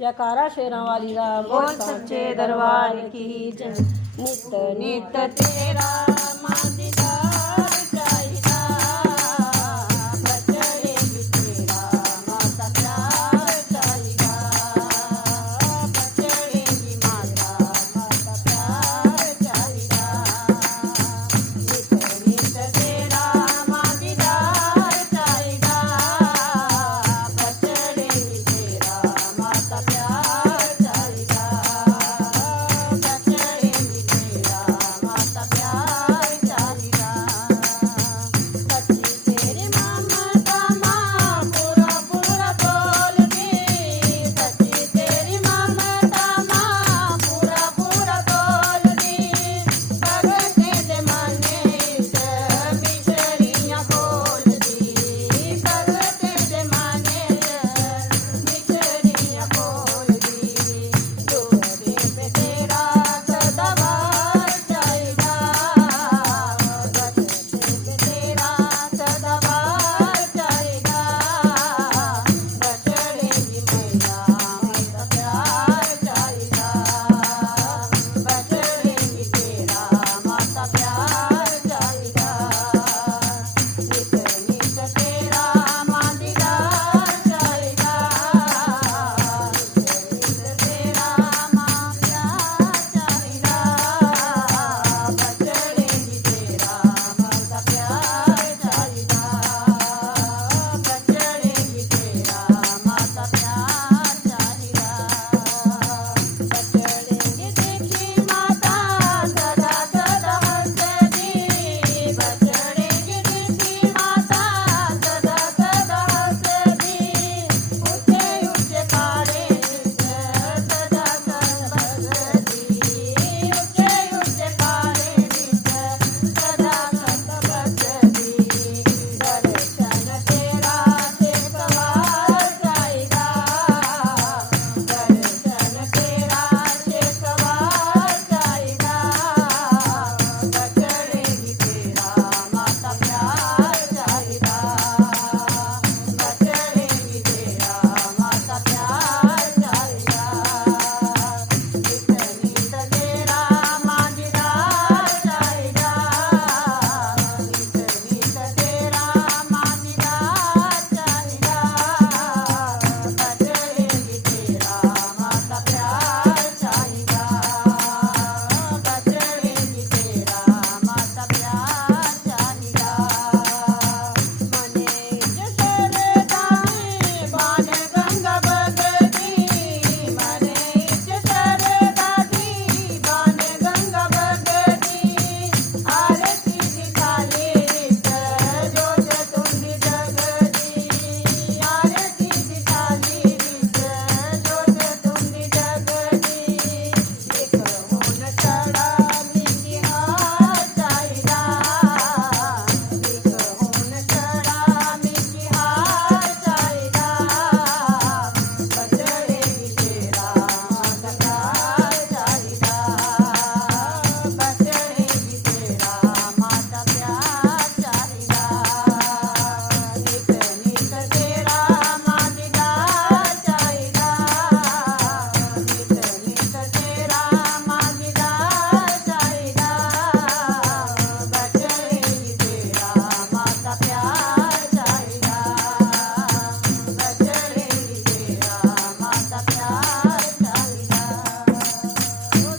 जयकारा शेरां वाली दा बोल सच्चे दरबार की जय। नित नित तेरा मां दीदार चाहिदा, बचड़े भी तेरा माता प्यार चाहिदा, बचड़े भी माता प्यार चाहिदा। नित नित तेरा मां दीदार चाहिदा, बचड़े भी तेरा माता प्यार चाहिदा, बचड़े भी तेरा माता प्यार चाहिदा। सच्ची तेरी ममता मां पूरा पूरा तोलदी, सच्ची तेरी ममता मां पूरा पूरा तोलदी, भगते दे मने च बिछड़ियां खोलदी, भगते दे मने च बिछड़ियां खोलदी। दुख पे तेरा सदाबार चाहिदा, बचड़े पे तेरा सदाबार चाहिदा, बचड़े भी मैया माता प्यार चाहिदा, बचड़े भी तेरा माता प्यार चाहिदा। नित नित तेरा मां दीदार चाहिदा, नित नित तेरा मां प्यार चाहिदा, बचड़े भी तेरा माता प्यार चाहिदा, बचड़े भी तेरा माता प्यार चाहिदा। बचड़े की देखी माता सदा सदा हंसदी, बचड़े की देखी माता सदा सदा हंसदी, ऊंचे ऊंचे पारे सदा सदा बसदी, ऊंचे ऊंचे पारे सदा सदा बसदी। दर्शन तेरा शेखवार चाहिदा, दर्शन तेरा शेखवार चाहिदा, बचड़े भी तेरा माता प्यार चाहिदा, बचड़े भी तेरा माता प्यार चाहिदा। नित नित तेरा मां दीदार चाहिदा, नित नित तेरा मां दीदार चाहिदा, बचड़े भी तेरा माता प्यार चाहिदा, बचड़े भी तेरा माता प्यार चाहिदा। मने शरदा में बाण गंगा बगदी, मने शरदा दी बाण गंगा बगदी, आरती दिखाले जोत तुंदी जगदी, आरती दिखाले जोत तुंदी जगदी। एक होन छड़ा मिठी हार चाहिदा, एक होन छड़ा मिठी हार चाहिदा, बचड़े भी तेरा माता प्यार चाहिदा, बचड़े भी तेरा माता प्यार चाहिदा। नित नित तेरा मां दीदार चाहिदा, नित नित तेरा मां दीदार चाहिदा, बचड़े भी तेरा माता प्यार चाहिदा, बचड़े भी तेरा माता प्यार चाहिदा।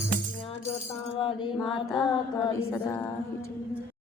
सच्चियां जोतां वाली माता माता ਤੁਹਾਡੀ ਤੁਹਾਡੀ सदा ही जय।